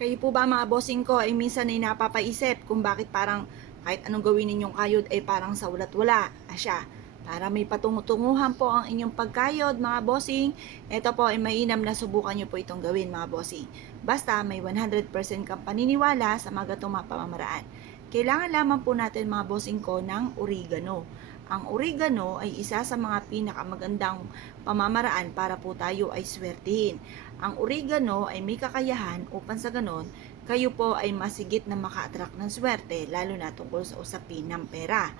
Kayo po ba mga bossing ko ay minsan ay napapaisip kung bakit parang kahit anong gawin ninyong kayod ay parang sa walat wala asya. Para may patungutunguhan po ang inyong pagkayod mga bossing, ito po ay mainam na subukan nyo po itong gawin mga bossing. Basta may 100% kang paniniwala sa mga gatong mga pamamaraan. Kailangan lamang po natin mga bossing ko ng oregano. Ang oregano ay isa sa mga pinakamagandang pamamaraan para po tayo ay swertihin. Ang oregano ay may kakayahan upang sa ganon, kayo po ay masigit na maka-attract ng swerte, lalo na tungkol sa usapin ng pera.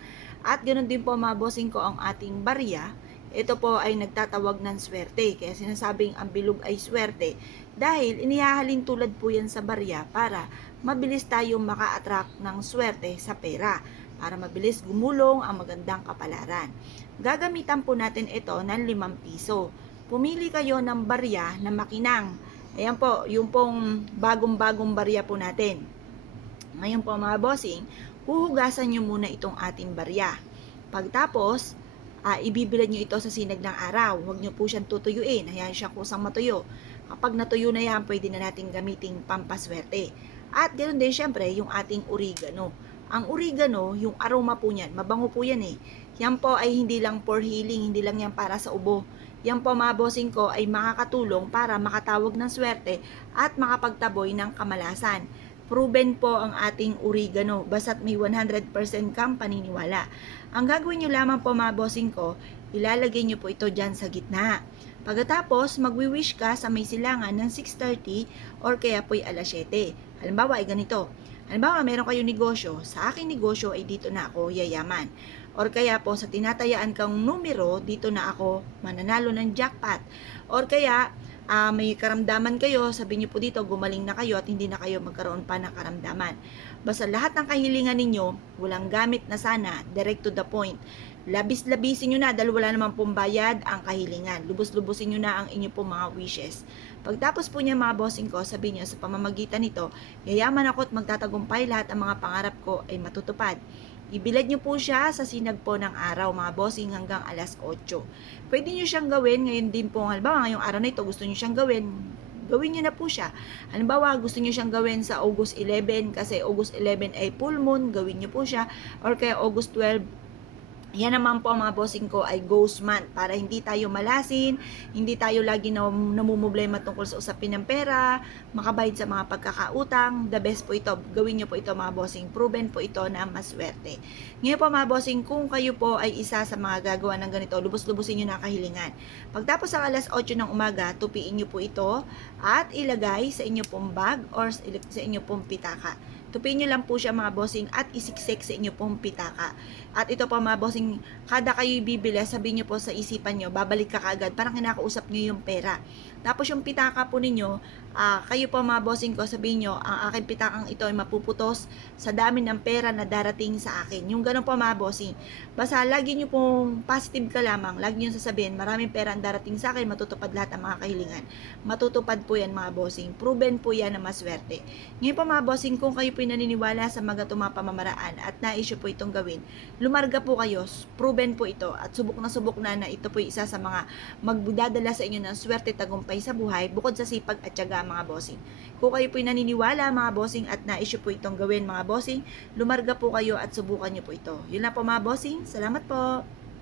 At ganoon din po mga bossing ko ang ating barya, ito po ay nagtatawag ng swerte. Kaya sinasabing ang bilog ay swerte dahil inihahalin tulad po yan sa barya para mabilis tayong maka-attract ng swerte sa pera, para mabilis gumulong ang magandang kapalaran. Gagamitan po natin ito ng 5 piso. Pumili kayo ng barya na makinang. Ayan po, yung pong bagong-bagong barya po natin. Ngayon po mga bossing, huhugasan nyo muna itong ating barya. Pagtapos, ibibilad nyo ito sa sinag ng araw. Huwag nyo po siyang tutuyuin. Hayaan siya kusang matuyo. Kapag natuyo na yan, pwede na natin gamitin pampaswerte. At ganoon din syempre, yung ating oregano. Ang oregano, yung aroma po niyan, mabango po yan eh. Yan po ay hindi lang for healing, hindi lang yan para sa ubo. Yan po mga bossing ko ay makakatulong para makatawag ng swerte at makapagtaboy ng kamalasan. Proven po ang ating oregano, basta't may 100% kang paniniwala. Ang gagawin nyo lamang po mga bossing ko, ilalagay nyo po ito dyan sa gitna. Pagkatapos, magwi-wish ka sa may silangan ng 6:30 or kaya po'y alas 7. Halimbawa ay ganito. Halimbawa, meron kayong negosyo. Sa aking negosyo ay dito na ako yayaman. Or kaya po sa tinatayaan kang numero, dito na ako mananalo ng jackpot. Or kaya may karamdaman kayo, sabihin niyo po dito, gumaling na kayo at hindi na kayo magkaroon pa ng karamdaman. Basta lahat ng kahilingan ninyo, walang gamit na sana, direct to the point. Labis-labisin nyo na dahil wala naman pong bayad ang kahilingan. Lubos-lubusin nyo na ang inyo pong mga wishes. Pagtapos po niya mga bossing ko, sabihin nyo sa pamamagitan nito, yayaman ako at magtatagumpay, lahat ang mga pangarap ko ay matutupad. Ibilad nyo po siya sa sinag po ng araw mga bossing hanggang alas 8. Pwede nyo siyang gawin ngayon din po, halimbawa ngayong araw na ito gusto nyo siyang gawin, gawin nyo na po siya. Halimbawa, gusto nyo siyang gawin sa August 11 kasi August 11 ay full moon, gawin nyo po siya. Or kaya August 12, yan naman po mga bossing ko ay ghost month para hindi tayo malasin, hindi tayo lagi namumblema tungkol sa usapin ng pera, makabayad sa mga pagkakautang. The best po ito, gawin nyo po ito mga bossing, proven po ito na maswerte. Ngayon po mga bossing, kung kayo po ay isa sa mga gagawa ng ganito, lubos-lubusin nyo na kahilingan. Pagtapos ng alas 8 ng umaga, tupiin nyo po ito at ilagay sa inyo pong bag or sa inyo pong pitaka. Tupiin nyo lang po siya mga bossing at isiksik sa inyo pong pitaka. At ito po mga bossing, kada kayo bibili, sabihin nyo po sa isipan nyo, babalik ka kaagad, parang kinakausap nyo yung pera. Tapos yung pitaka po ninyo, kayo po mga bossing ko, sabihin nyo, ang aking pitakang ito ay mapuputos sa dami ng pera na darating sa akin. Yung ganun po mga bossing. Basta lagi nyo pong positive ka lamang, lagi nyo sasabihin, maraming pera ang darating sa akin, matutupad lahat ang mga kahilingan. Matutupad po yan mga bossing. Proven po yan na maswerte. Ngayon po mga bossing, kung kayo po naniniwala sa mga pamamaraan at nais po itong gawin, lumarga po kayo, proven po ito at subok na ito po isa sa mga magdadala sa inyo ng swerte tagumpay sa buhay bukod sa sipag at tiyaga mga bossing. Kung kayo po naniniwala mga bossing at nais po itong gawin mga bossing, lumarga po kayo at subukan nyo po ito. Yun na po mga bossing, salamat po!